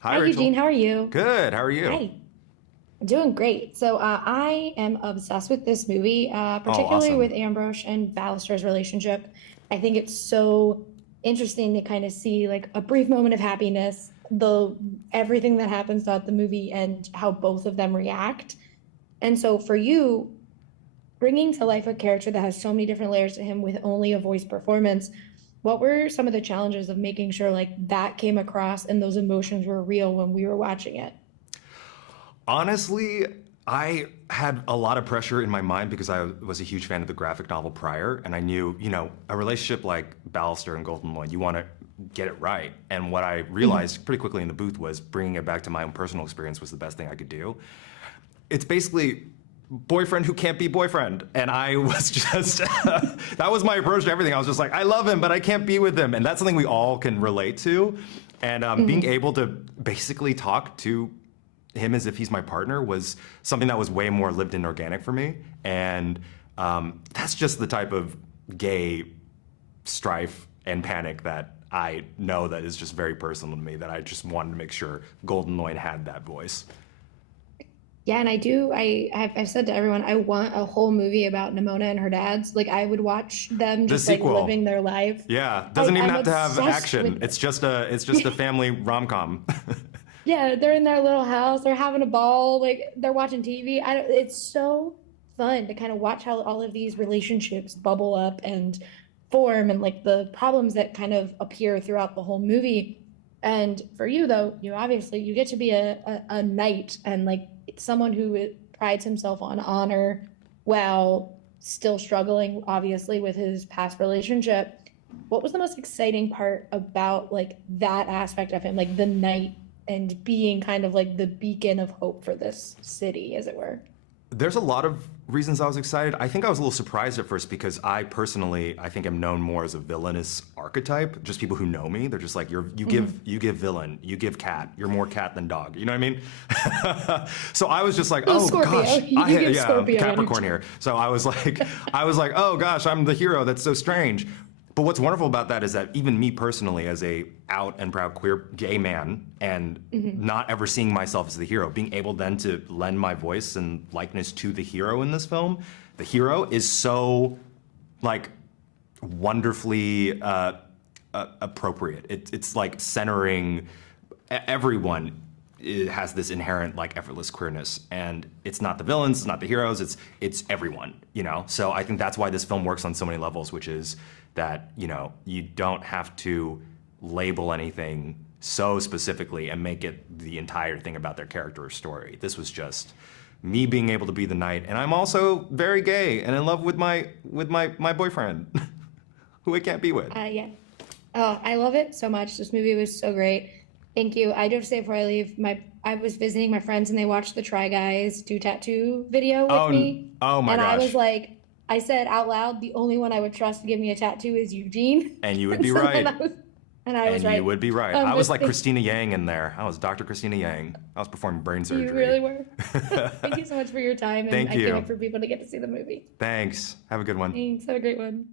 Hi, Hi, Rachel. Eugene. How are you? Good. How are you? Hi. I'm doing great. I am obsessed with this movie, Oh, particularly with awesome. Ambrose and Ballister's relationship. I think it's so interesting to kind of see like a brief moment of happiness, the everything that happens throughout the movie, and how both of them react. And so for you, bringing to life a character that has so many different layers to him with only a voice performance, what were some of the challenges of making sure like that came across and those emotions were real when we were watching it? Honestly, I had a lot of pressure in my mind because I was a huge fan of the graphic novel prior, and I knew, a relationship like Ballister and Golden Lloyd, you want to get it right. And what I Mhm. realized pretty quickly in the booth was bringing it back to my own personal experience was the best thing I could do. It's basically boyfriend who can't be boyfriend. And I was just, that was my approach to everything. I was just like, I love him, but I can't be with him. And that's something we all can relate to. And being Mhm. able to basically talk to him as if he's my partner was something that was way more lived in organic for me. And that's just the type of gay strife and panic that I know that is just very personal to me, that I just wanted to make sure Golden Lloyd had that voice. Yeah, and I do. I've said to everyone, I want a whole movie about Nimona and her dads. Like I would watch them The just like sequel. living their life. Yeah, Like doesn't even I'm have to have obsessed action. with It's just a it. family rom-com. Yeah, they're in their little house. They're having a ball. Like they're watching TV. It's so fun to kind of watch how all of these relationships bubble up and form, and like the problems that kind of appear throughout the whole movie. And for you, though, you obviously you get to be a knight and like someone who prides himself on honor while still struggling, obviously, with his past relationship. What was the most exciting part about like that aspect of him, like the knight and being kind of like the beacon of hope for this city, as it were? There's a lot of reasons I was excited. I think I was a little surprised at first because I personally, I think am known more as a villainous archetype. Just people who know me, they're just like, Mhm. you give villain, you give cat. You're more cat than dog. You know what I mean? So I was just like, So oh Scorpio, gosh, you give yeah, Scorpio Capricorn energy. here. So I was like, oh gosh, I'm the hero. That's so strange. But what's wonderful about that is that even me personally, as a out and proud queer gay man, and Mhm. not ever seeing myself as the hero, being able then to lend my voice and likeness to the hero in this film, the hero is so like wonderfully appropriate. It's like centering everyone. It has this inherent like effortless queerness, and it's not the villains, it's not the heroes, it's everyone, so I think that's why this film works on so many levels, which is that you don't have to label anything so specifically and make it the entire thing about their character or story. This was just me being able to be the knight, and I'm also very gay and in love with my boyfriend who I can't be with. Yeah. Oh, I love it so much. This movie was so great. Thank you. I do have to say before I leave, my I was visiting my friends and they watched the Try Guys Do Tattoo video with me. Oh my And I was gosh. like, I said out loud, the only one I would trust to give me a tattoo is Eugene. And you would And be so then right. I was And you right. would be right. I was But like Christina Yang in there. I was Dr. Christina Yang. I was performing brain you surgery. really were. Thank you so much for your time, and Thank I can't you. wait for people to get to see the movie. Thanks. Have a good one. Thanks. Have a great one.